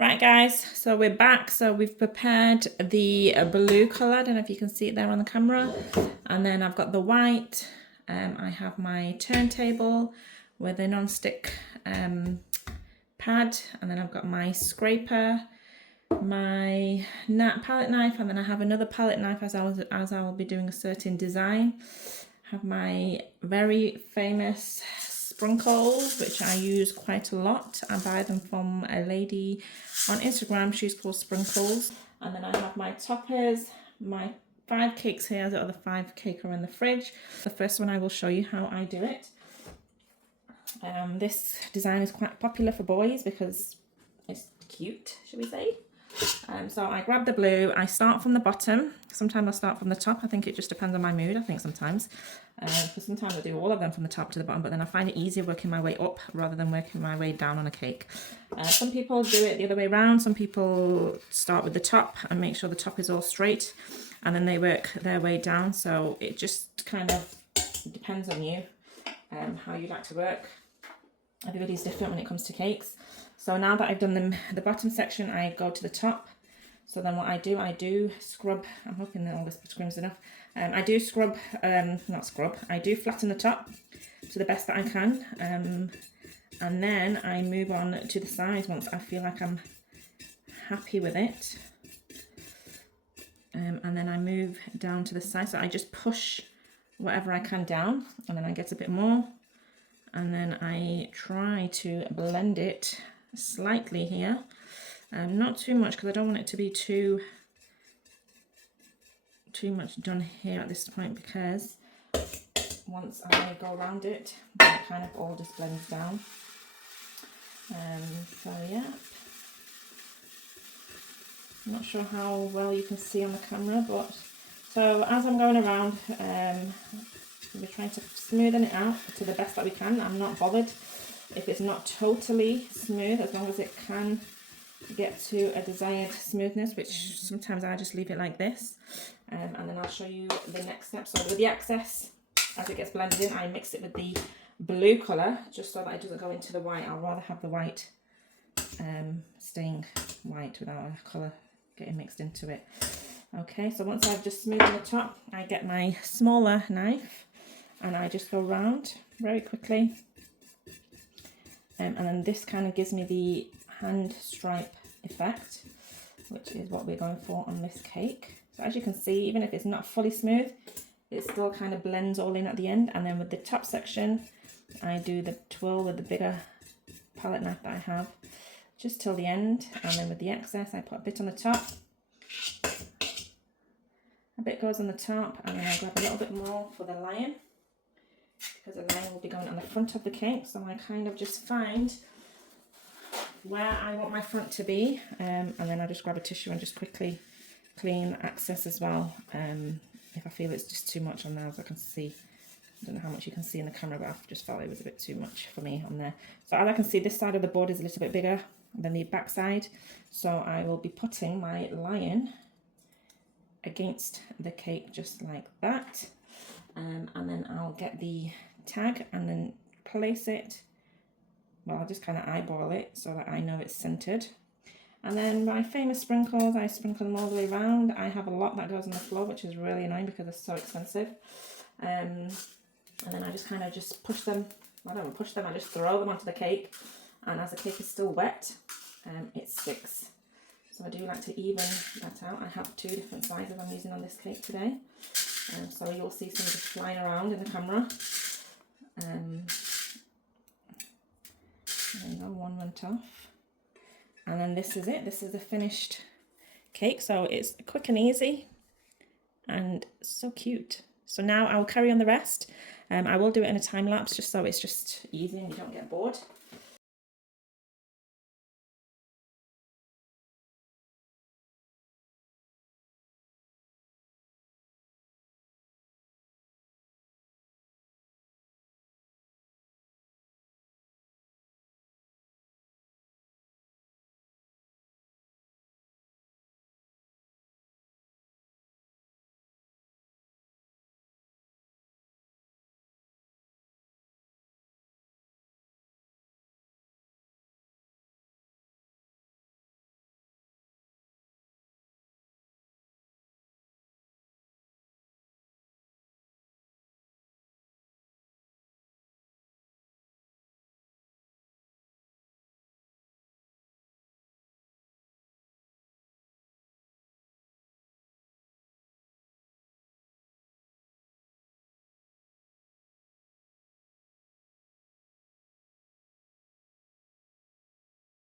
Right guys, so we're back. So we've prepared the blue colour. I don't know if you can see it there on the camera. And then I've got the white. I have my turntable with a non-stick pad. And then I've got my scraper, my palette knife, and then I have another palette knife as I will be doing a certain design. I have my very famous sprinkles, which I use quite a lot. I buy them from a lady on Instagram. She's called Sprinkles. And then I have my toppers, my 5 cakes here. The other 5 cake are in the fridge. The first one I will show you how I do it. This design is quite popular for boys because it's cute, should we say. So I grab the blue, I start from the bottom. Sometimes I start from the top. I think it just depends on my mood, I think sometimes. Because sometimes I do all of them from the top to the bottom, but then I find it easier working my way up rather than working my way down on a cake. Some people do it the other way around. Some people start with the top and make sure the top is all straight, and then they work their way down. So it just kind of depends on you, how you like to work. Everybody's different when it comes to cakes. So now that I've done the bottom section, I go to the top. So then what I do scrub. I'm hoping that all this scrums enough. I do scrub, not scrub, I do flatten the top to the best that I can. And then I move on to the sides once I feel like I'm happy with it. And then I move down to the side. So I just push whatever I can down, and then I get a bit more. And then I try to blend it slightly here, not too much because I don't want it to be too much done here at this point, because once I go around it, it kind of all just blends down. So yeah, I'm not sure how well you can see on the camera, but so as I'm going around, we're trying to smoothen it out to the best that we can. I'm not bothered if it's not totally smooth, as long as it can get to a desired smoothness, which sometimes I just leave it like this. And then I'll show you the next step. So with the excess, as it gets blended in, I mix it with the blue colour, just so that it doesn't go into the white. I'll rather have the white staying white without a colour getting mixed into it. Okay, so once I've just smoothed the top, I get my smaller knife and I just go round very quickly. And then this kind of gives me the hand stripe effect, which is what we're going for on this cake. So as you can see, even if it's not fully smooth, it still kind of blends all in at the end. And then with the top section, I do the twirl with the bigger palette knife that I have just till the end. And then with the excess, I put a bit on the top. A bit goes on the top, and then I grab a little bit more for the lion, because the lion will be going on the front of the cake. So I kind of just find where I want my front to be, and then I just grab a tissue and just quickly clean the excess as well. If I feel it's just too much on there, as I can see, I don't know how much you can see in the camera, but I just felt it was a bit too much for me on there. So as I can see, this side of the board is a little bit bigger than the back side, so I will be putting my lion against the cake just like that. And then I'll get the tag and then place it, well, I'll just kind of eyeball it so that I know it's centered. And then my famous sprinkles, I sprinkle them all the way around. I have a lot that goes on the floor, which is really annoying because they're so expensive. And then I just kind of just push them, I don't push them, I just throw them onto the cake, and as the cake is still wet, it sticks. So I do like to even that out. I have 2 different sizes I'm using on this cake today. So you'll see some of this flying around in the camera. There you go, one went off. And then this is it. This is the finished cake. So it's quick and easy and so cute. So now I'll carry on the rest. I will do it in a time lapse just so it's just easy and you don't get bored.